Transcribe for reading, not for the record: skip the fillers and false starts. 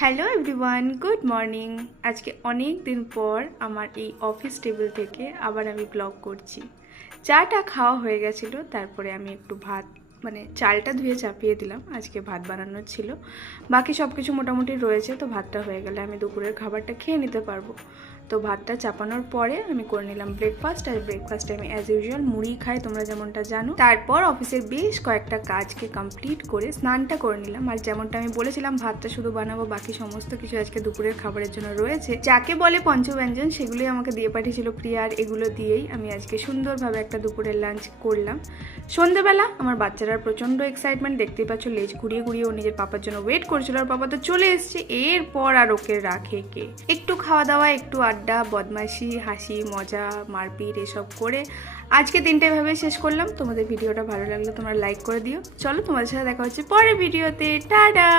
Hello everyone, good morning. আজকে অনেক দিন পর আমার এই অফিস টেবিল থেকে আবার আমি ব্লগ করছি। চাটা খাওয়া হয়ে গেছিলো, তারপরে আমি একটু ভাত চালটা ধুয়ে চাপিয়ে দিলাম। আজকে ভাত বানানোর ছিল, বাকি সব কিছু মোটামুটি রয়েছে, তো ভাতটা হয়ে গেলে আমি দুপুরের খাবারটা খেয়ে নিতে পারবো। তো ভাতটা চাপানোর পরে আমি করে নিলাম ব্রেকফাস্ট। আর ব্রেকফাস্টে আমি অ্যাজ ইউজুয়াল মুড়ি খাই, তোমরা যেমনটা জানো। তারপর অফিসের বেশ কয়েকটা কাজকে কমপ্লিট করে স্নানটা করে নিলাম। আর যেমনটা আমি বলেছিলাম ভাতটা শুধু বানাবো, বাকি সমস্ত কিছু আজকে দুপুরের খাবারের জন্য রয়েছে, যাকে বলে পঞ্চব্যঞ্জন, সেগুলোই আমাকে দিয়ে পাঠিয়েছিল প্রিয়া। আর এগুলো দিয়েই আমি আজকে সুন্দরভাবে একটা দুপুরের লাঞ্চ করলাম। সন্ধ্যেবেলা আমার বাচ্চারা প্রচণ্ড এক্সাইটমেন্ট, দেখতেই পাচ্ছ, লেজ ঘুরিয়ে ঘুরিয়ে ও নিজের পাপার জন্য ওয়েট করছিল। আর পাপা তো চলে এসছে, এরপর আর ওকে রাখে কে। একটু খাওয়া দাওয়া, একটু আড্ডা, বদমাইশি, হাসি মজা, মারপিট এসব করে আজকে দিনটা এভাবে শেষ করলাম। তোমাদের ভিডিওটা ভালো লাগলে তোমরা লাইক করে দিও। চলো, তোমাদের সাথে দেখা হচ্ছে পরের ভিডিওতে। টাটা।